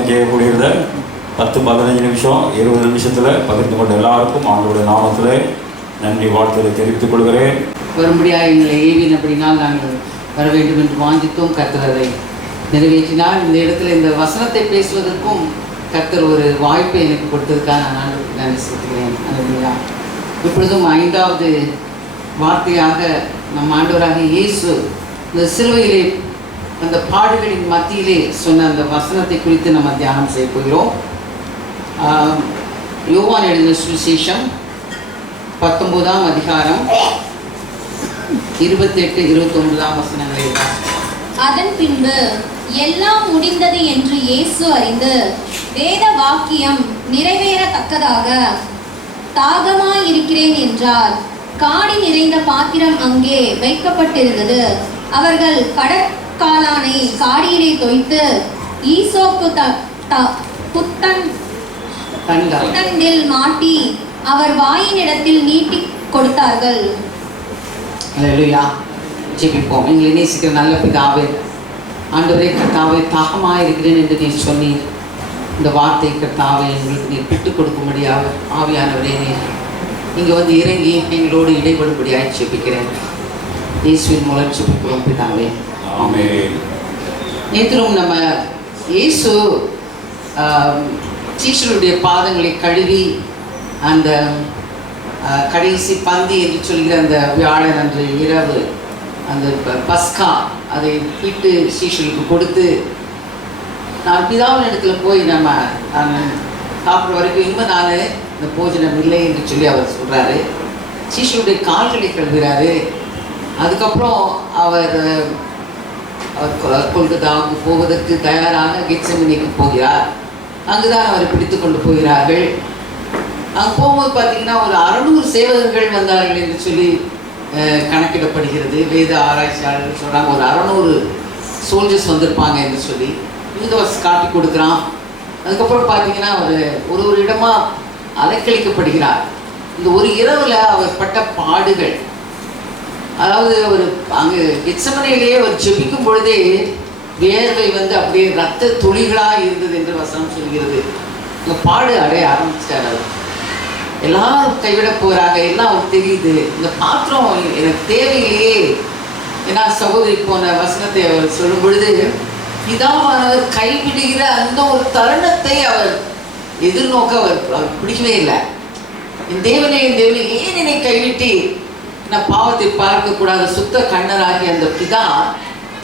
வசனம் கேட்கக்கூடியத 10-15 நிமிஷம் 20 நிமிஷத்தில் பகிர்ந்து கொண்ட எல்லாருக்கும் ஆண்டவருடைய நாமத்தில் நன்றி வாழ்த்துக்களை தெரிவித்துக் கொள்கிறேன். வரும்படியாக எங்களை ஏவினபடினால் நாங்கள் வர வேண்டும் என்று வாஞ்சித்தோம். கர்த்தர் அதை நிறைவேற்றினால் இந்த இடத்துல இந்த வசனத்தை பேசுவதற்கும் கர்த்தர் ஒரு வாய்ப்பை எனக்கு கொடுத்ததுக்காக நான் ஆண்டவருக்கு நன்றி செலுத்துகிறேன். அல்லேலூயா. இப்பொழுதும் 5வது வார்த்தையாக நம் ஆண்டவராக இயேசு இந்த சிலுவையிலே அந்த பாடுகளின் மத்தியிலே சொன்ன அந்த வசனத்தை குறித்து நம்ம தியானம் செய்ய போகிறோம். யோவான் எழுதின சுவிசேஷம் 19ஆம் அதிகாரம் 28-29 வசனங்களை. அதன் பின்பு எல்லாம் முடிந்தது என்று இயேசு அறிந்து வேத வாக்கியம் நிறைவேறத்தக்கதாக தாகமாயிருக்கிறேன் என்றார். காடி நிறைந்த பாத்திரம் அங்கே வைக்கப்பட்டிருந்தது. அவர்கள் கடற்காளானை காடியிலே தோய்த்து ஈசோப்பு புத்தண்டில் மாட்டி அவர் வாயினிடத்தில் நீட்டி கொடுத்தார்கள். அல்லேலூயா. ஜெபிப்போம். எங்களை நேசிக்கிற நல்ல பிதாவே, ஆண்டவரே கர்த்தாவே, தாகமாக இருக்கிறேன் என்று நீர் சொன்னீர். இந்த வார்த்தை கர்த்தாவே எங்களுக்கு நீர் விட்டுக் கொடுக்கும்படியாக ஆவியானவரே நீர் இங்கே வந்து இறங்கி எங்களோடு இடைபடும்படியாக ஜெபிக்கிறேன். இயேசுவின் மூலம் ஜெபிக்கிறோம் பிதாவே, ஆமென். நேற்றும் நம்ம இயேசு சீஷருடைய பாதங்களை கழுவி அந்த கடைசி பந்தி என்று சொல்கிற அந்த வியாழன் அன்று இரவு அந்த பஸ்கா அதை விட்டு சீஷருக்கு கொடுத்து, நான் பிதாவின் இடத்துல போய் நான் சாப்பிட்ற வரைக்கும் இன்னும் நான் இந்த போஜனம் இல்லை என்று சொல்லி அவர் சொல்கிறாரு. சீஷருடைய கால்களை கழுவுகிறாரு. அதுக்கப்புறம் அவர் கொல்கத்தாவுக்கு போவதற்கு தயாராக கெத்செமனேக்கு போகிறார். அங்குதான் அவரை பிடித்து கொண்டு போகிறார்கள். அங்கே போகும்போது பார்த்தீங்கன்னா ஒரு 600 சேவகர்கள் வந்தார்கள் என்று சொல்லி கணக்கிடப்படுகிறது. வேத ஆராய்ச்சியாளர்கள் சொல்கிறாங்க ஒரு 600 சோல்ஜர்ஸ் வந்திருப்பாங்க என்று சொல்லி யூதாஸ் காட்டி கொடுக்குறான். அதுக்கப்புறம் பார்த்தீங்கன்னா ஒரு இடமா அலைக்கழிக்கப்படுகிறார். இந்த ஒரு இரவில் அவர் பட்ட பாடுகள், அதாவது அவர் அங்கே கெத்செமனேயிலேயே அவர் ஜெபிக்கும் பொழுதே வேர்வை அப்படியே ரத்த துளிகளாக இருந்தது என்று வசனம் சொல்கிறது. இந்த பாடு அடைய ஆரம்பிச்சிட்டார். அவர் எல்லாரும் கைவிட போகிறாங்க, எல்லாம் அவருக்கு தெரியுது. இந்த பாத்திரம் எனக்கு தேவையில்லையே. ஏன்னா சகோதரி போன வசனத்தை அவர் சொல்லும் பொழுது பிதாவானவர் கைவிடுகிற அந்த ஒரு தருணத்தை அவர் எதிர்நோக்க அவர் பிடிக்கவே இல்லை. என் தேவனே ஏன் என்னை கைவிட்டி நான் பாவத்தை பார்க்கக்கூடாத சுத்த கண்ணராகி அந்த பிதா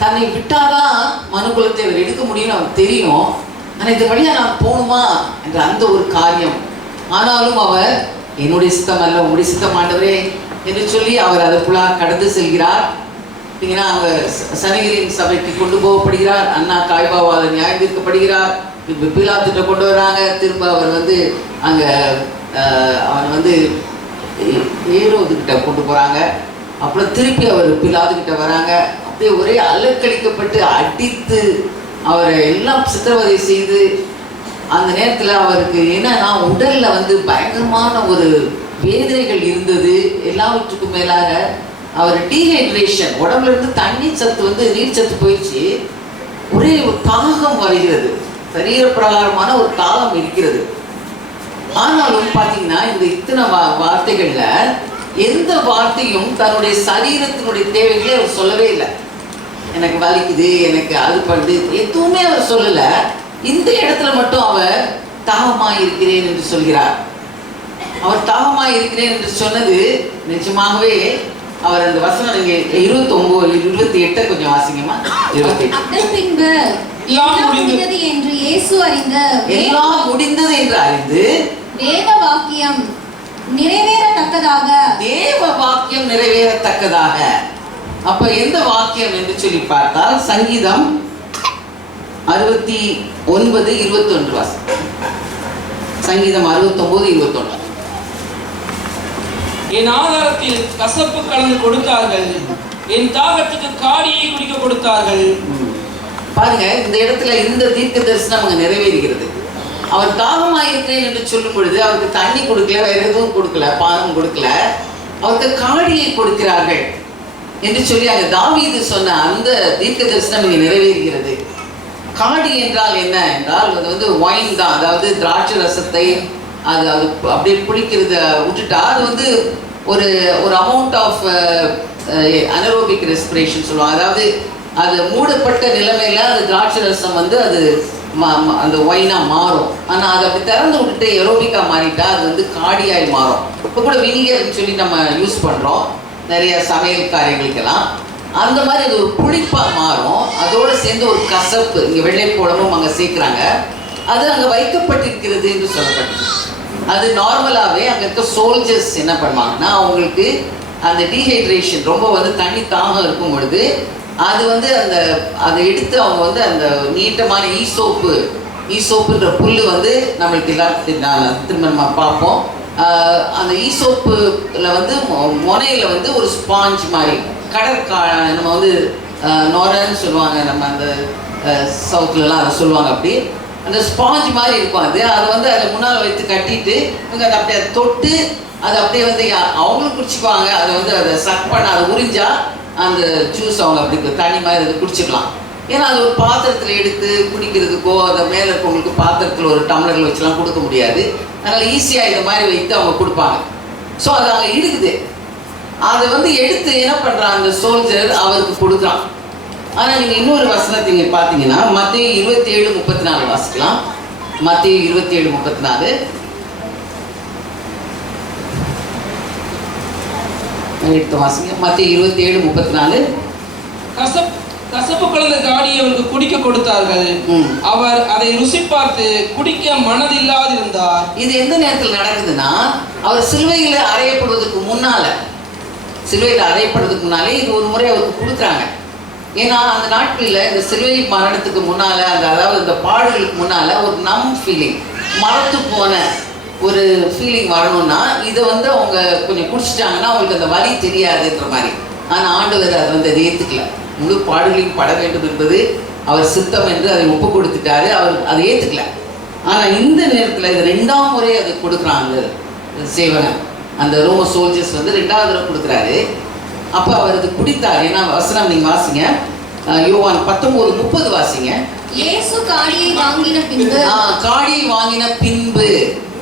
தன்னை விட்டாதான் மனுக்குலத்தை அவர் எடுக்க முடியும்னு அவருக்கு தெரியும். ஆனால் இந்த வழியாக நான் போகணுமா என்ற அந்த ஒரு காரியம். ஆனாலும் அவர் என்னுடைய சித்தம் அல்ல உங்களுடைய சித்தம் ஆண்டவரே என்று சொல்லி அவர் அதற்குள்ளாக கடந்து செல்கிறார். பார்த்தீங்கன்னா அவர் சனகரின் சபைக்கு கொண்டு போகப்படுகிறார். அண்ணா காய்பாவால் நியாயம் தீர்க்கப்படுகிறார். இப்போ பிலாத்துட்ட கொண்டு வராங்க. திரும்ப அவர் அங்கே அவன் ஏரோதுக்கிட்ட கொண்டு போகிறாங்க. அப்புறம் திருப்பி அவர் பிலாத்துக்கிட்ட வராங்க. அப்படியே ஒரே அலக்கழிக்கப்பட்டு அடித்து அவரை எல்லாம் சித்திரவதை செய்து அந்த நேரத்தில் அவருக்கு என்னன்னா உடலில் பயங்கரமான ஒரு வேதனைகள் இருந்தது. எல்லாவற்றுக்கும் மேலாக அவர் டீஹைட்ரேஷன், உடம்புல இருந்து தண்ணி சத்து நீர் சத்து போயிடுச்சு. ஒரே ஒரு தாகம் வருகிறது, சரீர பிரகாரமான ஒரு தாகம் இருக்கிறது. ஆனாலும் பார்த்தீங்கன்னா இந்த இத்தனை வார்த்தைகளில் எந்த வார்த்தையும் தன்னுடைய சரீரத்தினுடைய தேவைகளை அவர் சொல்லவே இல்லை. எனக்கு வலிக்குது, எனக்கு அது பண்ணுது, எதுவுமே அவர் சொல்லலை. இந்த இடத்துல மட்டும் அவர் தாகமாக இருக்கிறேன் என்று சொல்கிறார். அவர் தாகமாக இருக்கிறேன் என்று சொன்னது நிஜமாகவே அவர் அந்த வசனம் நீங்க 29-28 கொஞ்சம் வாசிங்கம்மா. 28. அதன் பின்பு எல்லாம் முடிந்தது என்று இயேசு அறிந்து எல்லாம் முடிந்தது என்று அறிந்து வேத வாக்கியம் நிறைவேறத்தக்கதாக அப்ப எந்த வாக்கியம் என்று சொல்லி பார்த்தால் சங்கீதம் 69:21 வாசிங்க. சங்கீதம் 69:21. என் ஆகாரத்தில் கசப்பு கலந்து கொடுத்தார்கள், என் தாகத்துக்கு காடியை குடிக்க கொடுத்தார்கள். பாருங்க, இந்த இடத்துல இந்த தீர்க்க தரிசனம் அங்க நிறைவேறுகிறது. அவர் தாகமாயிருக்கிறேன் என்று சொல்லும் பொழுது அவருக்கு தண்ணி கொடுக்கல, வேற எதுவும் கொடுக்கல, பானம் கொடுக்கல, அவருக்கு காடியை கொடுக்கிறார்கள் என்று சொல்லி அங்க தாவீது சொன்ன அந்த தீர்க்க தரிசனம் இங்க நிறைவேறுகிறது. காடி என்றால் என்ன என்றால் அது வந்து ஒயின் தான், அதாவது திராட்சை ரசத்தை அது அப்படியே குடிக்கிறத விட்டுட்டா அது வந்து ஒரு அமௌண்ட் ஆஃப் அனரோபிக் ரெஸ்பிரேஷன் சொல்லுவாங்க. அதாவது அது மூடப்பட்ட நிலைமையில அது திராட்சை ரசம் வந்து அது அந்த ஒயினாக மாறும். ஆனால் அதை அப்படி திறந்து விட்டுட்டு எரோபிக்காக மாறிட்டா அது வந்து காடியாய் மாறும். இப்போ கூட வினிகர்னு சொல்லி நம்ம யூஸ் பண்ணுறோம் நிறைய சமையல் காரியங்களுக்கெல்லாம். அந்த மாதிரி அது ஒரு புளிப்பாக மாறும். அதோடு சேர்ந்து ஒரு கசப்பு, இங்கே வெள்ளைப்போளமும் அங்கே சேர்க்குறாங்க. அது அங்கே வைக்கப்பட்டிருக்கிறது என்று சொல்லப்பட்டது. அது நார்மலாகவே அங்கே இருக்க சோல்ஜர்ஸ் என்ன பண்ணுவாங்கன்னா, அவங்களுக்கு அந்த டீஹைட்ரேஷன் ரொம்ப வந்து தண்ணி தாகம் இருக்கும் பொழுது அது வந்து அதை எடுத்து அவங்க வந்து அந்த நீட்டமான ஈசோப்புன்ற புல் வந்து நம்மளுக்கு எல்லாரும் திரும்ப நம்ம பார்ப்போம். அந்த ஈசோப்புல வந்து முனையில் வந்து ஒரு ஸ்பாஞ்ச் மாதிரி நம்ம வந்து நொரன்னு சொல்லுவாங்க, நம்ம அந்த சவுத்துலலாம் அதை சொல்லுவாங்க. அப்படி அந்த ஸ்பாஞ்ச் மாதிரி இருக்கும். அதை வந்து அதை முன்னால் வைத்து கட்டிட்டு இவங்க அதை அப்படியே தொட்டு அதை அப்படியே வந்து அவங்களும் குடிச்சுக்குவாங்க. அதை வந்து அதை சக் பண்ண அதை உறிஞ்சா அந்த ஜூஸ் அவங்க அப்படி தண்ணி மாதிரி அதை குடிச்சிக்கலாம். ஏன்னா அது ஒரு பாத்திரத்தில் எடுத்து குடிக்கிறதுக்கோ அதை மேலே இருக்கவங்களுக்கு பாத்திரத்தில் ஒரு டம்ளரில் வச்சுலாம் கொடுக்க முடியாது. அதனால் ஈஸியாக இதை மாதிரி வைத்து அவங்க கொடுப்பாங்க. ஸோ அது அங்கே இருக்குது. அதை வந்து எடுத்து என்ன பண்ணுறான் அந்த சோல்ஜர் அவருக்கு கொடுக்குறான். ஆனால் நீங்கள் இன்னொரு வசனத்தை நீங்கள் பார்த்தீங்கன்னா மத்தேயு 27:34 வாசிக்கலாம். மத்தேயு 27:34 எடுத்து வாசிங்க. மத்தேயு 27:34 கசப்பு கலந்த காடியை அவருக்கு குடிக்க கொடுத்தார்கள். அவர் அதை ருசி பார்த்து குடிக்க மனதில்லாதிருந்தார். இது எந்த நேரத்தில் நடக்குதுன்னா, அவர் சிலுவையில் அறையப்படுவதற்கு முன்னாலே இது ஒரு முறை அவருக்கு கொடுக்குறாங்க. ஏன்னா அந்த நாட்களில் இந்த சிலுவை மரணத்துக்கு முன்னால் அதாவது இந்த பாடுகளுக்கு முன்னால் ஒரு ஃபீலிங், மறத்து போன ஒரு ஃபீலிங் வரணும்னா இதை வந்து அவங்க கொஞ்சம் குடிச்சிட்டாங்கன்னா அவங்களுக்கு அந்த வலி தெரியாதுன்ற மாதிரி. ஆனால் ஆண்டவர் அதை வந்து அதை ஏற்றுக்கல. முழு பாடுகளையும் பட வேண்டும் என்பது அவர் சித்தம் என்று அதை ஒப்பு கொடுத்துட்டாரு. அவர் அதை ஏற்றுக்கல. ஆனால் இந்த நேரத்தில் இது 2ஆம் முறை அதை கொடுக்குறாங்க சேவகன். அந்த ரோம சோல்ஜர்ஸ் வந்து 2வது தடவை கொடுக்குறாரு. அப்போ அவர் அது குடித்தார். ஏன்னா வசனம் நீங்கள் வாசிங்க, யோவான் 19:30 வாசிங்க. இயேசு காடியை வாங்கின பின்பு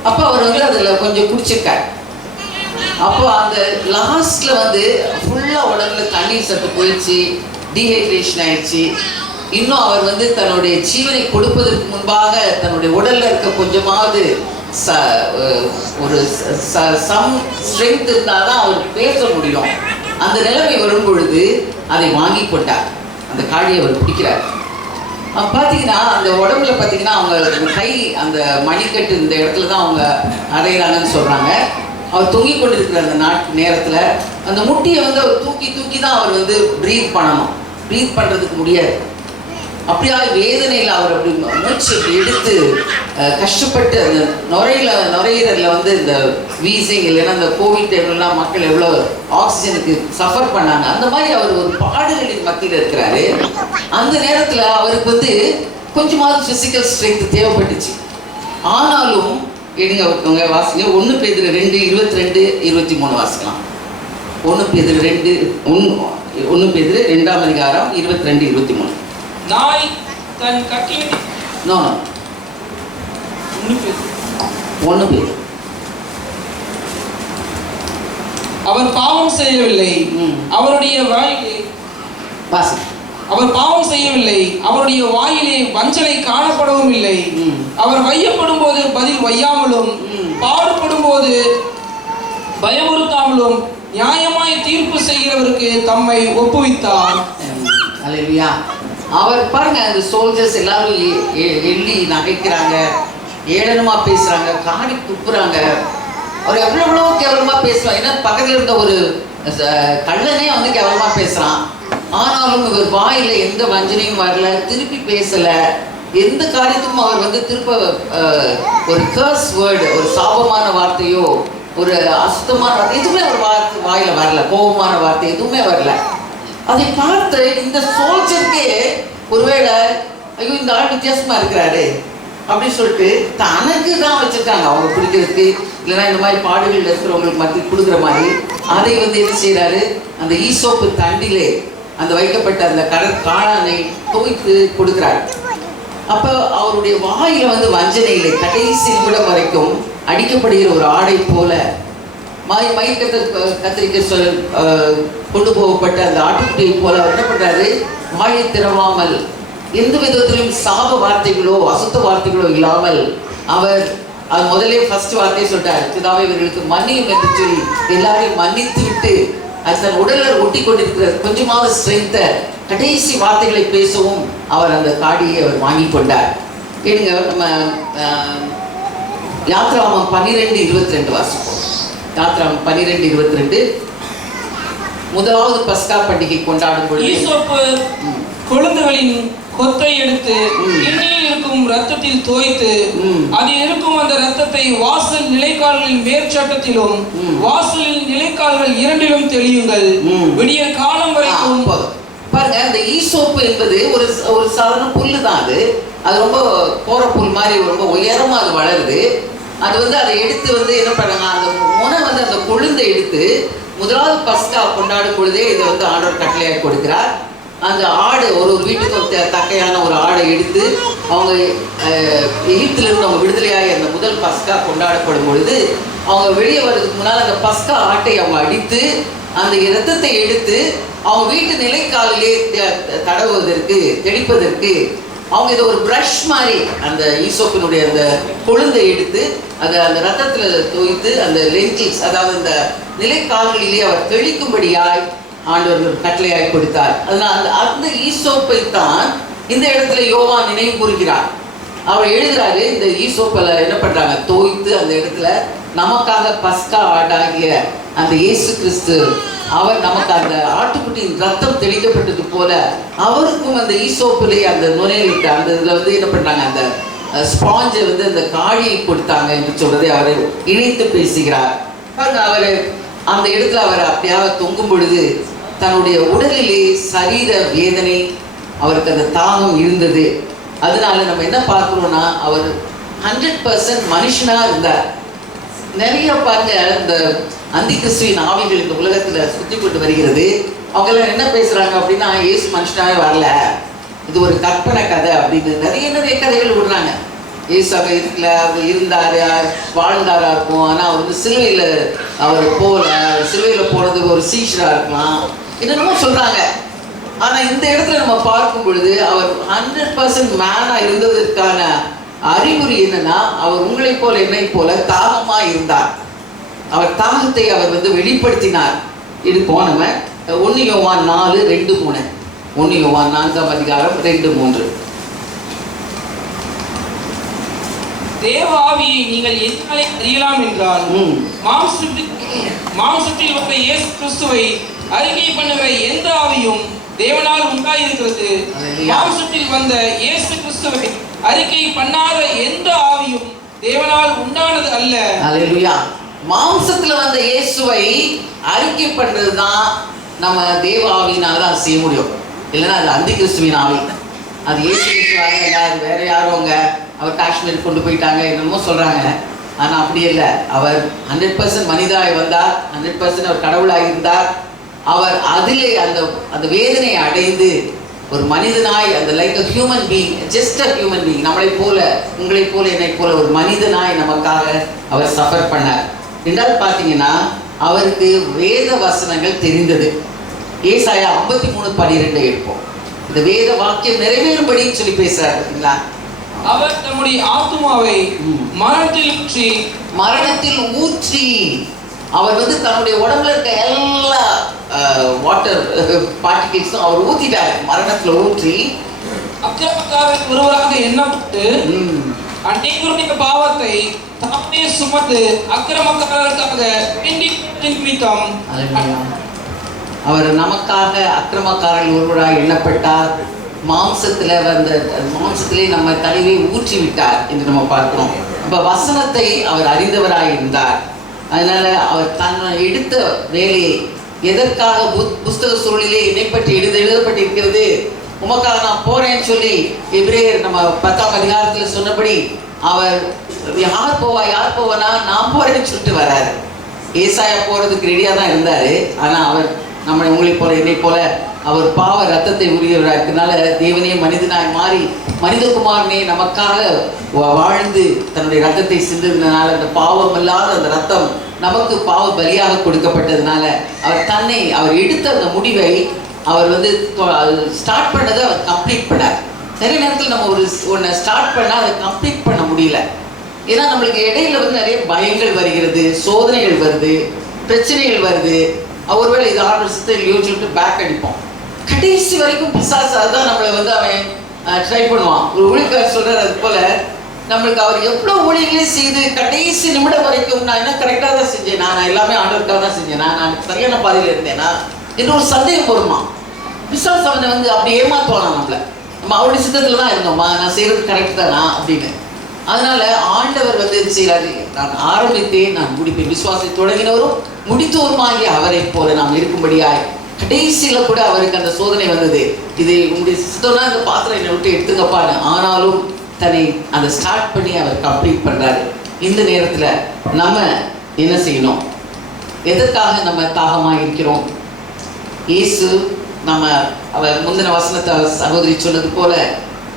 அப்போ அவர் வந்து அதில் கொஞ்சம் குடிச்சிருக்கார். அப்போ அந்த லாஸ்ட்டில் வந்து ஃபுல்லாக உடம்புல தண்ணீர் சத்து போயிடுச்சு, டீஹைட்ரேஷன் ஆயிடுச்சு. இன்னும் அவர் வந்து தன்னுடைய ஜீவனை கொடுப்பதற்கு முன்பாக தன்னுடைய உடலில் இருக்க கொஞ்சமாவது ஒரு சம் ஸ்ட்ரென்த் இருந்தால் தான் அவர் பேச முடியும். அந்த நிலைமை வரும் பொழுது அதை வாங்கி கொண்டார். அந்த காடியை அவர் பிடிக்கிறார். பார்த்தீங்கன்னா அந்த உடம்புல பார்த்தீங்கன்னா அவங்க கை அந்த மணிக்கட்டு இந்த இடத்துல தான் அவங்க அடையிறாங்கன்னு சொல்கிறாங்க. அவர் தொங்கிக் கொண்டிருக்கிற அந்த நேரத்தில் அந்த முட்டியை வந்து அவர் தூக்கி தான் அவர் வந்து ப்ரீத் பண்ணணும். ப்ரீத் பண்ணுறதுக்கு முடியாது. அப்படியா வேதனையில் அவர் அப்படி மூச்சு எடுத்து கஷ்டப்பட்டு அந்த நுரையீரலில் வந்து இந்த வீசிங் இல்லைன்னா அந்த கோவிட் டைம்லாம் மக்கள் எவ்வளோ ஆக்சிஜனுக்கு சஃபர் பண்ணாங்க. அந்த மாதிரி அவர் ஒரு பாடுகளின் மத்தியில் இருக்கிறாரு. அந்த நேரத்தில் அவருக்கு வந்து கொஞ்சமாவது ஃபிசிக்கல் ஸ்ட்ரென்த் தேவைப்பட்டுச்சு. ஆனாலும் எடுங்க வாசிங்க. 1 பேதுரு 2:22-23 வாசிக்கலாம். 1 பேதுரு 2ஆம் அதிகாரம் 22-23. நாய் தன் கட்டில் அவர் பாவம் செய்யவில்லை, அவருடைய வாயிலே வஞ்சனை காணப்படவும் இல்லை. அவர் வையப்படும் போது பதில் வையாமலும், பாடுபடும் போது பயமுறுத்தாமலும் நியாயமாய் தீர்ப்பு செய்கிறவருக்கு தம்மை ஒப்புவித்தார். அல்லேலூயா. அவர் பாருங்க, அந்த சோல்ஜர்ஸ் எல்லாரும் எள்ளி நகைக்கிறாங்க, ஏளனமா பேசுறாங்க, காடி துப்புறாங்க. அவர் எவ்வளோ கேவலமா பேசுவாங்க. ஏன்னா பக்கத்தில் இருந்த ஒரு கள்ளனே வந்து கேவலமா பேசுறான். ஆனாலும் இவர் வாயில எந்த வஞ்சனையும் வரல, திருப்பி பேசல. எந்த காரியத்துக்கும் அவர் வந்து திருப்ப ஒரு கர்ஸ் வேர்டு, ஒரு சாபமான வார்த்தையோ ஒரு அசுத்தமான வார்த்தை எதுவுமே ஒரு வாயில வரல. கோபமான வார்த்தை எதுவுமே வரல. அதை பார்த்து இந்த சோல்ஜருக்கே ஒருவேளை ஐயோ இந்த ஆள் வித்தியாசமா இருக்கிறாரு அப்படின்னு சொல்லிட்டு தனக்கு தான் வச்சிருக்காங்க அவங்க குடிக்கிறதுக்கு, இல்லைன்னா இந்த மாதிரி பாடுகளில் இருக்கிறவங்களுக்கு மத்திய கொடுக்குற மாதிரி அதை வந்து என்ன செய்யறாரு, அந்த ஈசோப்பு தண்டிலே அந்த வைக்கப்பட்ட அந்த காளானை துவைத்து கொடுக்குறாரு. அப்போ அவருடைய வாயில வந்து வஞ்சனையிலே கடைசி நிமிடம் வரைக்கும் அடிக்கப்படுகிற ஒரு ஆடை போல மயிர் கத்திரிக்கை கொண்டு போகப்பட்ட அந்த ஆட்டுக்குட்டியை போல அவர் என்ன பண்றாரு, வாயை திறவாமல் எந்த விதத்திலும் சாப வார்த்தைகளோ அசுத்த வார்த்தைகளோ இல்லாமல் அவர் அது முதலே ஃபர்ஸ்ட் வார்த்தையை சொல்லிட்டார், பிதாவே இவர்களுக்கு மன்னியும் என்று சொல்லி எல்லாரையும் மன்னித்து விட்டு அது தன் உடலில் ஒட்டி கொண்டிருக்கிற கொஞ்சமாவது ஸ்ட்ரென்த்தை கடைசி வார்த்தைகளை பேசவும் அவர் அந்த காடியை அவர் வாங்கி கொண்டார். கேளுங்க, நம்ம யாத்ராமம் 12:22 வாசிப்போம். யாத்ராமம் 12:22 முதலாவது பஸ்கா பண்டிகை கொண்டாடும் பொழுது ஈசோப்பு கொழுந்துகளின் கொத்தை எடுத்து எண்ணெயில் இருக்கும் ரத்தத்தில் தோய்த்து அதில் இருக்கும் அந்த ரத்தத்தை வாசல் நிலைக்கால்களின் மேற்சட்டத்திலும் வாசலின் நிலைக்கால்கள் இரண்டிலும் தெளியுங்கள், விடிய காலம் வரைக்கும். பாருங்க, அந்த ஈசோப்பு என்பது ஒரு சாதாரண புல்லு தான். அது ரொம்ப கோர புல் மாதிரி ரொம்ப உயரமா அது வளருது. அது வந்து அதை எடுத்து வந்து என்ன பண்ணாங்க, அந்த முனை வந்து அந்த கொழுந்தை எடுத்து முதலாவது பஸ்கா கொண்டாடும் பொழுதே இதை வந்து ஆண்டவர் கட்டளையாக கொடுக்கிறார். அந்த ஆடு ஒரு வீட்டுக்கு தக்கையான ஒரு ஆடை எடுத்து அவங்க எகிப்திலிருந்து அவங்க விடுதலையாகி அந்த முதல் பஸ்கா கொண்டாடப்படும் பொழுது அவங்க வெளியே வர்றதுக்கு முன்னால் அந்த பஸ்கா ஆட்டை அவங்க அடித்து அந்த இரத்தத்தை எடுத்து அவங்க வீட்டு நிலைக்காலிலே தடவுவதற்கு தெளிப்பதற்கு அவங்க இதை ஒரு ப்ரஷ் மாதிரி அந்த ஈசோப்பினுடைய அந்த கொழுந்தை எடுத்து அதை அந்த ரத்தத்தில் தோய்த்து அந்த லென்டில்ஸ் அதாவது அந்த நிலைக்கால்களிலே அவர் தெளிக்கும்படியாய் ஆண்டவர் கட்டளையாய் கொடுத்தார். அதனால் அந்த ஈசோப்பை தான் இந்த இடத்துல யோவான் நினைவு கூறுகிறார். அவர் எழுதுறாரு, இந்த ஈசோப்பில் என்ன பண்றாங்க, தோய்த்து அந்த இடத்துல நமக்காக பஸ்கா ஆடாகிய அந்த இயேசு கிறிஸ்து அவர் நமக்கு அந்த ஆட்டுக்குட்டியின் ரத்தம் தெளிக்கப்பட்டது போல அவருக்கும் அந்த ஈசோப்பிலே அந்த நுரையிட்டு அந்த இதில் வந்து என்ன பண்றாங்க, அந்த ஸ்பாஞ்சை வந்து அந்த காடியை கொடுத்தாங்க என்று சொல்றதை அவர் இணைத்து பேசுகிறார். பாருங்க, அவர் அந்த இடத்துல அவர் அப்படியாக தொங்கும் பொழுது தன்னுடைய உடலிலே சரீர வேதனை அவருக்கு அந்த தாகம் இருந்தது. அதனால நம்ம என்ன பார்க்கிறோம்னா அவர் 100% மனுஷனா இருந்தார். நிறைய பாருங்க, இந்த அந்தி கிறிஸ்துவின் ஆவிகள் இந்த உலகத்துல சுத்தி கொண்டு வருகிறது. அவங்க எல்லாம் என்ன பேசுறாங்க அப்படின்னா, இயேசு மனுஷனாவே வரல, இது ஒரு கற்பனை கதை அப்படின்னு நிறைய கதைகள் விடுறாங்க. இயேசு அங்கே இருக்கல, அவர் இருந்தார், வாழ்ந்தாரா இருக்கும், ஆனால் அவர் வந்து சிலுவையில் அவர் போகல, சிலுவையில் போனது ஒரு சீஷராக இருக்கலாம், என்னென்னமோ சொல்கிறாங்க. ஆனால் இந்த இடத்துல நம்ம பார்க்கும் பொழுது அவர் 100% மேனாக இருந்ததற்கான அறிகுறி என்னன்னா, அவர் உங்களை போல என்னை போல தாகமாக இருந்தார். அவர் தாகத்தை அவர் வந்து வெளிப்படுத்தினார். இது போனவ 1 யோவான் 4:2-3 1 யோவான் 4:2-3 தேவ ஆவியை நீங்கள் எதனாலே அறியலாம் என்றால் மாம்சத்தில் வந்த இயேசு கிறிஸ்துவை அறிக்கை பண்ணுகிற எந்த ஆவியும் தேவனால் உண்டாயிருக்கிறது. மாம்சத்தில் வந்த இயேசு கிறிஸ்துவை அறிக்கை பண்ணாத எந்த ஆவியும் தேவனால் உண்டானது அல்ல. அல்லேலூயா. மாம்சத்துல வந்த இயேசுவை அறிக்கை பண்றதுதான் நம்ம தேவ ஆவியினால தான் செய்ய முடியும். இல்லைன்னா அது அந்தி கிறிஸ்துவின் ஆவி. அது இயேசு கிறிஸ்துவாங்க, அது வேற யாரோங்க, அவர் காஷ்மீர் கொண்டு போயிட்டாங்க என்னமோ சொல்றாங்க. ஆனா அப்படி இல்லை. அவர் 100% மனிதராய் வந்தார், 100% அவர் கடவுளாக இருந்தார். அவர் அதிலே அந்த அந்த வேதனையை அடைந்து ஒரு மனிதனாய் அந்த like a human being, just a human being, நம்மளை போல உங்களை போல என்னை போல ஒரு மனிதனாய் நமக்காக அவர் சஃபர் பண்ணார். ரெண்டாவது பார்த்தீங்கன்னா அவருக்கு வேத வசனங்கள் தெரிந்தது. ஏசாயா 53:12 எடுப்போம். இந்த வேத வாக்கியம் நிறைவேறும்படின்னு சொல்லி பேசுறாரு பார்த்தீங்களா. அவர் தம்முடைய ஆத்துமாவை மரணத்தில் ஊற்றி அவர் வந்து தன்னுடைய உடம்புல இருக்க எல்லா வாட்டர் பார்ட்டிகிள்ஸும் அவர் ஊற்றிட்டார். மரணத்தில் ஊற்றி அக்கிரமக்காரர் ஒருவராக எண்ணப்பட்டு அநேகருடைய பாவத்தை தாமே சுமந்து அக்கிரமக்காரருக்காக நிமித்தம் அவர் நமக்காக அக்கிரமக்காரர்கள் ஒருவராக எண்ணப்பட்டார். மாம்சத்திலே நம்ம தலையை ஊற்றி விட்டார் என்று நம்ம பார்க்கிறோம். இப்ப வசனத்தை அவர் அறிந்தவராக இருந்தார். அதனால அவர் தன்னை எடுத்த வேலையை எதற்காக புஸ்தக சூழலிலே என்னை பற்றி எழுதப்பட்டிருக்கிறது, உமக்காக நான் போறேன்னு சொல்லி எபிரேயர் நம்ம 10ஆம் அதிகாரத்தில் சொன்னபடி அவர் யார் போவானா நான் போறேன்னு சொல்லிட்டு வர்றாரு. ஏசாயா போறதுக்கு ரெடியாக தான் இருந்தாரு. ஆனால் அவர் நம்மளை உங்களை போல என்னை போல அவர் பாவ ரத்தத்தை உரியவராக இருக்கிறதுனால தேவனே மனிதனாய் மாறி மனிதகுமாரனே நமக்காக வாழ்ந்து தன்னுடைய ரத்தத்தை சிந்ததுனால அந்த பாவம் இல்லாத அந்த ரத்தம் நமக்கு பாவ பலியாக கொடுக்கப்பட்டதுனால அவர் எடுத்த அந்த முடிவை அவர் வந்து ஸ்டார்ட் பண்ணதை அவர் கம்ப்ளீட் பண்ணார். நிறைய நேரத்தில் நம்ம ஒன்றை ஸ்டார்ட் பண்ணால் அதை கம்ப்ளீட் பண்ண முடியல. ஏன்னா நம்மளுக்கு இடையில வந்து நிறைய பயங்கள் வருகிறது, சோதனைகள் வருது, பிரச்சனைகள் வருது. ஒருவேளை இது ஆர்டர் யோசிச்சுட்டு பேக் அடிப்போம். கடைசி வரைக்கும் பிசாசு அதுதான் நம்மளை வந்து அவன் ட்ரை பண்ணுவான். ஒரு ஊழியக்காரர் சொல்றாரு, அது போல நம்மளுக்கு அவர் எவ்வளோ ஊழியர்களே செய்து கடைசி நிமிடம் வரைக்கும் நான் என்ன கரெக்டாக தான் செஞ்சேன், நான் எல்லாமே ஆண்டவருக்காக தான் செஞ்சேன், நான் சரியான பாதையில் இருந்தேனா என்று ஒரு சந்தேகம் வருமா. பிசாசு அவனை வந்து அப்படி ஏமாத்துவானா நம்மளை. நம்ம அவருடைய சித்தத்தில் தான் இருந்தோம்மா, நான் செய்கிறது கரெக்ட் தானா அப்படின்னு. அதனால ஆண்டவர் வந்து இது செய்கிறாரு, நான் ஆரம்பித்தேன் நான் முடிப்பேன், விசுவாசத்தை தொடங்கினவரும் முடித்தவருமாகிய அவரை போல நாம் இருக்கும்படியாய் கடைசியில் கூட அவருக்கு அந்த சோதனை வந்தது. இது உங்களுடைய சித்தம்னா இந்த பாத்திரம் என்னை விட்டு எடுத்துங்கப்பான்னு. ஆனாலும் தன்னை அதை ஸ்டார்ட் பண்ணி அவர் கம்ப்ளீட் பண்ணுறாரு. இந்த நேரத்தில் நம்ம என்ன செய்யணும்? எதற்காக நம்ம தாகமாக இருக்கிறோம்? இயேசு அவர் முந்தின வசனத்தை சகோதரி சொன்னது போல,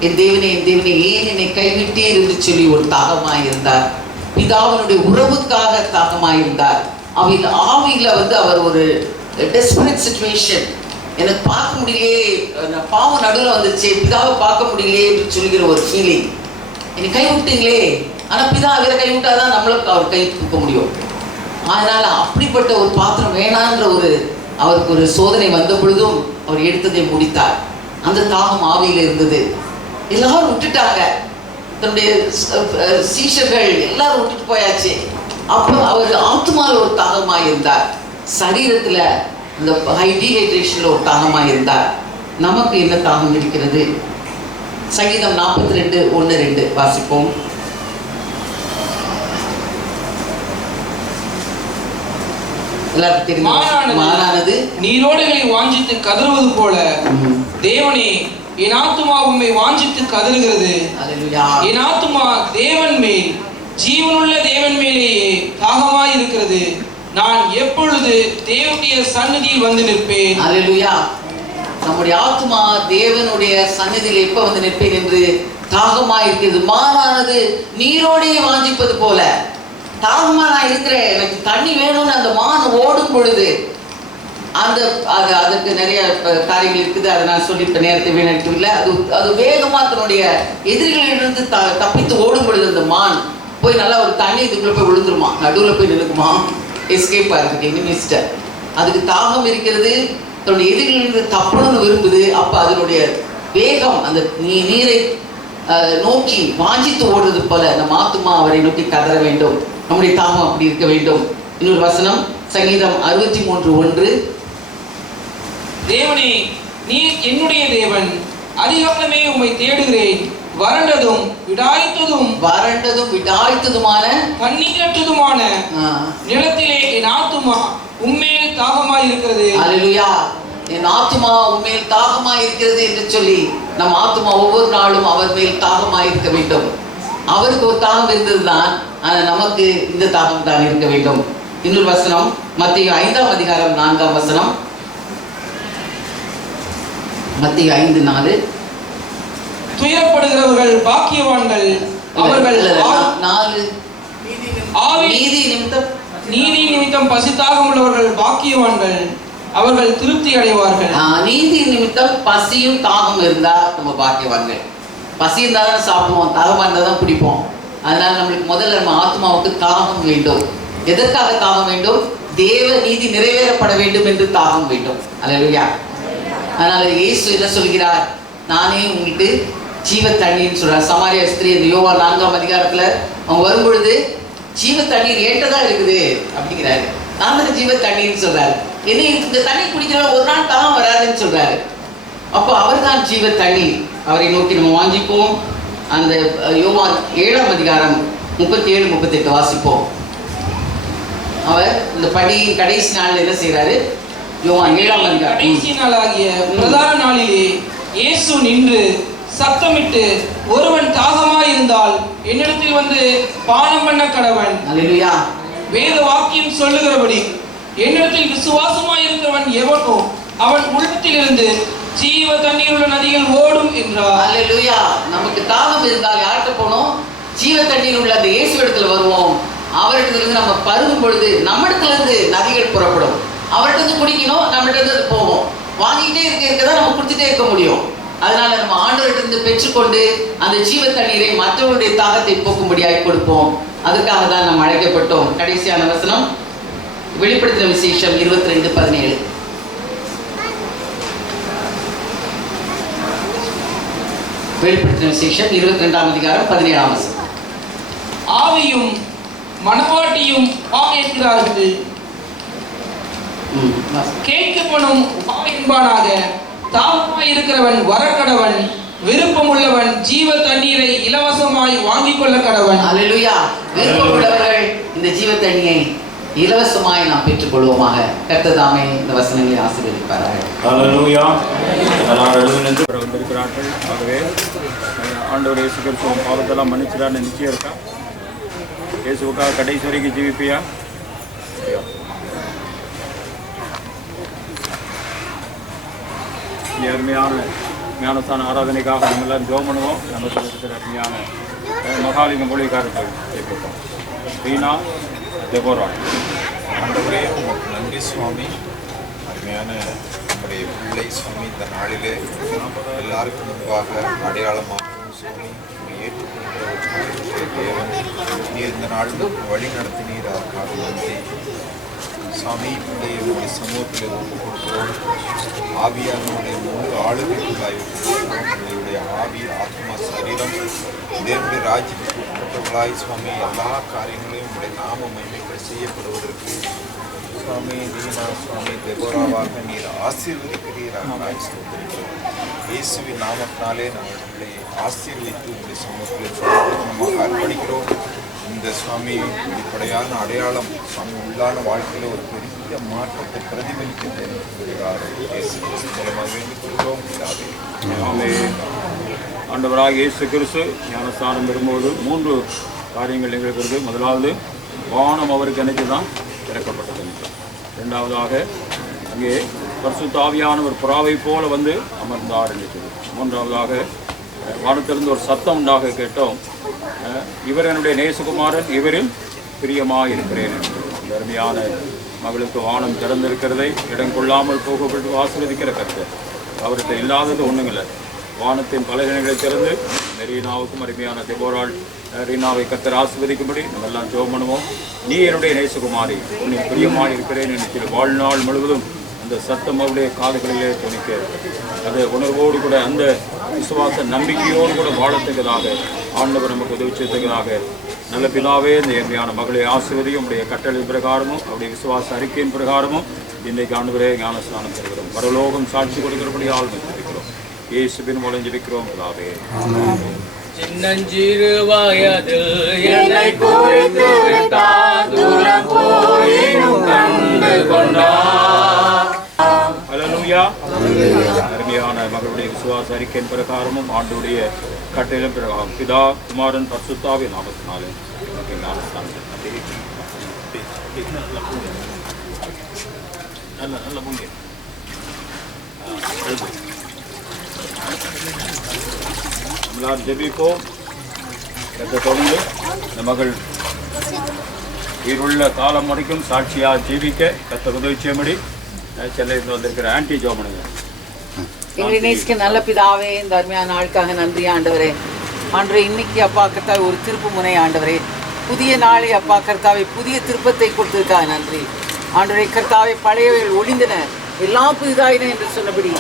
என் தேவனே ஏன் என்னை கைவிட்டீர் என்று சொல்லி ஒரு தாகமாக இருந்தார். பிதாவினுடைய உறவுக்காக தாகமாக இருந்தார். ஆவியில் வந்து அவர் ஒரு டெஸ்பரேட் சிச்சுவேஷன், எனக்கு பார்க்க முடியலையே, பாவம் நடுவில் வந்துச்சு, பிதாவை பார்க்க முடியலையே என்று சொல்கிற ஒரு ஃபீலிங். என்னை கைவிட்டீங்களே, ஆனால் பிதா வேற கைவிட்டாதான் நம்மளுக்கு அவர் கை தூக்க முடியும். அதனால அப்படிப்பட்ட ஒரு பாத்திரம் வேணான்ற அவருக்கு ஒரு சோதனை வந்த பொழுதும் அவர் எடுத்ததை முடித்தார். அந்த தாகம் ஆவியில் இருந்தது. எல்லாரும் விட்டுட்டாங்க, தன்னுடைய சீஷர்கள் எல்லாரும் விட்டுட்டு போயாச்சு. அப்போ அவர் ஆத்மாவில் ஒரு தாகமாக இருந்தார், சரீரத்தில் இந்த ஹைட்ரேஷனில் ஒரு தாகமாக இருந்தார். நமக்கு என்ன தாகம் இருக்கிறது? சங்கீதம் 42:1-2 வாசிப்போம். மாறானது நீரோடைகளை வாஞ்சித்து கதறுவது போல தேவனே என் ஆத்துமா உம்மை வாஞ்சித்து கதறுகிறது. என் ஆத்துமா தேவன் மேல், ஜீவனுள்ள தேவன் மேலேயே தாகமாய் இருக்கிறது. நான் எப்பொழுது தேவனுடைய சந்நிதியில் வந்து நிற்பேன்? அல்லேலூயா. நம்முடைய ஆத்துமா தேவனுடைய சந்நிதியில் எப்ப வந்து நிற்பேன் என்று தாகமாய் இருக்கிறது. மாறானது நீரோடையை வாஞ்சிப்பது போல தாகமா நான் இருக்கிறேன், எனக்கு தண்ணி வேணும்னு அந்த மான் ஓடும் பொழுது அதுக்கு நிறைய காரியங்கள் இருக்குது, அதை நான் சொல்லி இப்போ நேரத்தை வீணடிக்கவில்லை. அது வேகமாக தன்னுடைய எதிரிகளிலிருந்து தப்பித்து ஓடும் பொழுது அந்த மான் போய் நல்லா ஒரு தண்ணி இதுக்குள்ளே போய் விழுந்துருமா, நடுவில் போய் நிற்குமா, எஸ்கேப் ஆகிறதுக்கு எனிமிஸ்டர். அதுக்கு தாகம் இருக்கிறது, தன்னுடைய எதிரிகளிலிருந்து தப்பணும்னு விரும்புது. அப்போ அதனுடைய வேகம் அந்த நீரை நோக்கி வாஞ்சித்து ஓடுறது போல நம்ம ஆத்துமா அவரை நோக்கி கதற வேண்டும். நம்முடைய தாகம் அப்படி இருக்க வேண்டும். இன்னொரு வசனம், சங்கீதம் 63:1. தேவனே நீர் என்னுடைய தேவன், அதிகாலமே உம்மை தேடுகிறேன். வறண்டதும் விடாய்த்ததுமான தண்ணீரற்றதுமான நிலத்திலே என் ஆத்துமா உம்மேல் தாகமாய் இருக்கிறது. அல்லேலூயா. என் ஆத்துமா உம்மேல் தாகமாய் இருக்கிறது என்று சொல்லி நம் ஆத்துமா ஒவ்வொரு நாளும் அவர் மேல் தாகமாய் இருக்க வேண்டும். அவருக்கு ஒரு தாகம் இருந்ததுதான், ஆனால் நமக்கு இந்த தாகம் தான் இருக்க வேண்டும். இன்னொரு வசனம், மத்தேயு 5:4. மத்தேயு 5:4. துயரப்படுகிறவர்கள் பாக்கியவான்கள், அவர்கள் 4 நீதி நிமித்தம் பசித்தாகம் உள்ளவர்கள் பாக்கியவான்கள், அவர்கள் திருப்தி அடைவார்கள். நீதி நிமித்தம் பசியும் தாகம் இருந்தா நம்ம பாக்கியவான்கள். பசி இருந்தால் தான் சாப்பிடுவோம், தாகமாக இருந்தால் தான் பிடிப்போம். அதனால நம்மளுக்கு முதல்ல நம்ம ஆத்மாவுக்கு தாகம் வேண்டும். எதற்காக தாகம் வேண்டும்? தேவ நீதி நிறைவேறப்பட வேண்டும் என்று தாகம் வேண்டும். அல்லேலூயா. அதனால இயேசு என்ன சொல்கிறார்? நானே உங்களுக்கு ஜீவ தண்ணீர்னு சொல்றார். சமாரியா ஸ்திரீ இந்த யோவான் 4:அதிகாரத்தில் அவங்க வரும்பொழுது ஜீவ தண்ணீர் ஏற்றதான் இருக்குது அப்படிங்கிறாரு. நான் தான் ஜீவ தண்ணீர்னு சொல்றாரு. என்ன இந்த தண்ணி குடிக்கிறவங்க ஒரு நாள் தாகம் வராதுன்னு சொல்றாரு. அப்போ அவர் தான் ஜீவ தண்ணீர். அவரை நோக்கி நம்ம வாஞ்சிப்போம். அந்த யோவான் 7:37-38 வாசிப்போம். அவர் இந்த படியின் கடைசி நாள் என்ன செய்யறாரு? யோவான் 7:அதிகாரம் கடைசி நாளாகிய பிரதான நாளிலே இயேசு நின்று சத்தமிட்டு, ஒருவன் தாகமாய் இருந்தால் என்னிடத்தில் வந்து பானம் பண்ண கடவன். அல்லேலூயா. வேத வாக்கியம் சொல்லுகிறபடி என்னிடத்தில் விசுவாசமாய் இருக்கிறவன் எவனோ அவன் உள்ளத்திலிருந்து ஜீவ தண்ணீர் உள்ள நதிகள் ஓடும் என்றார். அல்லேலூயா. நமக்கு தாகம் இருந்தால் யார்கிட்ட போனோம்? ஜீவ தண்ணீர் உள்ள அந்த இயேசு இடத்துல வருவோம். அவரிடத்திலிருந்து நம்ம பருகும் பொழுது நம்ம இடத்துல இருந்து நதிகள் புறப்படும். அவர்கிட்ட இருந்து குடிக்கணும், நம்ம இடத்துல இருந்து போவோம். வாங்கிட்டே இருக்கதான் நம்ம குடிச்சிட்டே இருக்க முடியும். அதனால நம்ம ஆண்டவரிடத்திலிருந்து பெற்றுக்கொண்டு அந்த ஜீவ தண்ணீரை மற்றவருடைய தாகத்தை போக்கும்படியாய் கொடுப்போம். அதுக்காக தான் நம்ம அழைக்கப்பட்டோம். கடைசியான வசனம் வெளிப்படுத்தின விசேஷம் 22:17. வெளிப்படுத்தின விசேஷம் 22ஆம் அதிகாரம் 17ஆம் வசனம். ஆவியும் மனவாட்டியும் இருக்கிறார்கள். கேட்கப்படும் என்பானாக தாகமாய் இருக்கிறவன் வரக்கடவன், விருப்பமுள்ளவன் ஜீவ தண்ணீரை இலவசமாய் வாங்கிக் கொள்ள கடவன். அல்லேலூயா. விருப்பமுள்ளவர்கள் இந்த ஜீவ தண்ணீரை இலவசமாய் நாம் பெற்றுக்கொள்வோமாக. கர்த்தர் இந்த வசனங்களை ஆசீர்வதிப்பார்கள். அல்லேலூயா. எல்லாரும் எழுந்து நின்று வந்திருக்கிறார்கள். ஆகவே ஆண்டவர் இயேசு கிறிஸ்துவின் பாவத்தெல்லாம் மன்னிச்சிடான்னு நிச்சயம் இருக்கா? இயேசுக்காக கடைசி வரைக்கும் ஜீவிப்பியா? அருமையான ஞானஸ்தான ஆராதனைக்காக நம்ம எல்லாம் ஜெபம் பண்ணுவோம். நம்ம சொல்லிருக்கிற அருமையான மகாலிங்க மொழிக்காரர்கள் கேட்போம். ரீனா, டெபோரா. ஆண்டவரே உமக்கு நன்றி சுவாமி. அருமையான நம்முடைய பிள்ளை சுவாமி இந்த நாளிலே எல்லாருக்கும் முன்பாக அடையாளமாகவும் சுவாமி ஏற்றுக்கொண்ட தேவன் நீர் இந்த நாள் வழி நடத்தினீர். அதற்காக நன்றி சுவாமி. பிள்ளையை உங்களுடைய சமூகத்தில் ஒப்புக் கொடுக்கிறோம். ஆவியானுடைய முழு ஆளுகைக்குள்ளாய் உங்களுடைய ஆவி, ஆத்மா, சரீரம் தேவனுடைய ராஜ்யத்துக்கு உட்பட்டவர்களாய் சுவாமி எல்லா காரியங்களையும் உங்களுடைய நாம மகிமைகள் செய்யப்படுவதற்கு சுவாமி ரீனா சுவாமி டெபோராவாக நீர் ஆசீர்வதிக்கிறீராக ஸ்தோத்திரிக்கிறோம். இயேசுவின் நாமத்தினாலே நாங்கள் பிள்ளையை ஆசீர்வதித்து உங்களுடைய சமூகத்தில் நமக்கு அர்ப்பணிக்கிறோம். இந்த சுவாமி வெளிப்படையான அடையாளம் சுவாமி உள்ளான வாழ்க்கையில் ஒரு பெரிய மாற்றத்தை பிரதிபலிக்கிறது. ஆண்டவராக இயேசு கிறிஸ்து ஞானஸ்தானம் பெறும்போது 3 காரியங்கள் நிகழ்கிறது. முதலாவது, வானம் அவருக்கு அன்னைக்கு தான் திறக்கப்பட்டது. இரண்டாவதாக, அங்கே பரிசுத்த ஆவியான ஒரு புறாவை போல வந்து அமர்ந்தார் என்று. மூன்றாவதாக, வானத்திலிருந்து ஒரு சத்தம் உண்டாக கேட்டோம், இவர் என்னுடைய நேசகுமாரன், இவரில் பிரியமாக இருக்கிறேன் என்று. இந்த அருமையான மகளுக்கு வானம் திறந்திருக்கிறதை இடம் கொள்ளாமல் போகப்பட்டு ஆசீர்வதிக்கிற கர்த்தர். அவருக்கு இல்லாதது ஒன்றுமில்லை. வானத்தின் பலகணிகளை திறந்து ரீனாவுக்கும் அருமையான டெபோராள் ரீனாவை கர்த்தர் ஆசீர்வதிக்கும்படி நம்ம எல்லாம் ஜெபம் பண்ணுவோம். நீ என்னுடைய நேசகுமாரி, உன்னை பிரியமாக இருக்கிறேன் என்று வாழ்நாள் முழுவதும் அந்த சத்தம் அவருடைய காதுகளிலே துணிக்க, அந்த உணர்வோடு கூட அந்த விசுவாச நம்பிக்கையோடு கூட வாழத்தக்கதாக ஆண்டவர் நமக்கு உதவி செய்யத்தக்கதாக நல்ல பிதாவே இந்த எளிமையான மகளை ஆசீர்வதியும் உடைய கட்டளை பிரகாரமும் அவருடைய விசுவாச அறிக்கையின் பிரகாரமும் இன்றைக்கு ஆண்டவரே ஞானஸ்நானம் பெறுகிறோம். பரலோகம் சாட்சி கொடுக்கிறபடி ஆளுமை ஜெபிக்கிறோம். இயேசுவின் மூலம் ஜெபிக்கிறோம் பிதாவே. சின்னஞ்சிறு வயதில் என்னை குறித்து விட்டார், தூரம் போயினும் கண்டு கொண்டார். அல்லேலூயா. அருமையான மகளுடைய விசுவாச அறிக்கையின் பிரகாரமும் ஆண்டுடைய கட்டளையின் பிரகாரம் பிதா குமாரன் பரிசுத்தாவின் நாமத்தினாலே ஞானஸ்நானம் நல்ல பூங்க நம்மளால் ஜெபிப்போம். தொடர்ந்து இந்த மகள் உயிருள்ள காலம் வரைக்கும் சாட்சியாக ஜீவிக்க கர்த்தர் உதவி செய்யும்படி சென்னையிலிருந்து வந்திருக்கிற ஆன்டி ஜோமனுங்க. எங்களை நேசிக்க நல்ல பிதாவே, இந்த அருமையான நாளுக்காக நன்றி ஆண்டவரே. ஆண்டவரே, இன்னைக்கு அப்பா கர்த்தாவே ஒரு திருப்பு முனை ஆண்டவரே, புதிய நாளை அப்பா கர்த்தாவே புதிய திருப்பத்தை கொடுத்ததுக்காக நன்றி ஆண்டவரே. கர்த்தாவே, பழையவைகள் ஒளிந்தன, எல்லாம் புதிதாயின என்று சொன்னபடி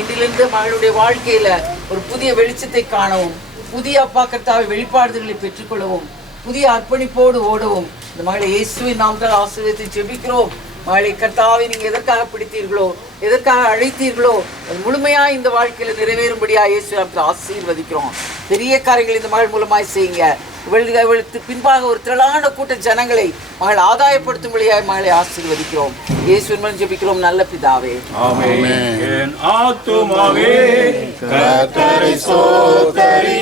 இன்றிலிருந்து மகளுடைய வாழ்க்கையில ஒரு புதிய வெளிச்சத்தை காணவும், புதிய அப்பா கர்த்தாவை வெளிப்பாடுதல்களை பெற்றுக்கொள்ளவும், புதிய அர்ப்பணிப்போடு ஓடவும் இந்த மகளை இயேசுவின் நாமத்தால் ஆசீர்வதித்து ஜெபிக்கிறோம். மகளை கர்த்தாவை நீங்க எதற்காக பிடித்தீர்களோ, எதற்காக அழைத்தீர்களோ அது முழுமையா இந்த வாழ்க்கையில நிறைவேறும்படியா இயேசு நாமத்தால் ஆசீர்வதிக்கிறோம். பெரிய காரியங்கள் இந்த மகள் மூலமாய் செய்யுங்க. இவளுக்கு பின்பாக ஒரு திரளான கூட்ட ஜனங்களை மகள் ஆதாயப்படுத்தும்படியாய் மகளை ஆசீர்வதிக்கிறோம். இயேசுவின் மூலம் ஜெபிக்கிறோம் நல்ல பிதாவே. ஆமென். என் ஆத்துமாவே கர்த்தரை ஸ்தோத்திரி,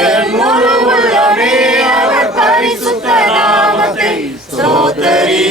என் முழு உள்ளமே அவர் பரிசுத்த நாமத்தை ஸ்தோத்திரி.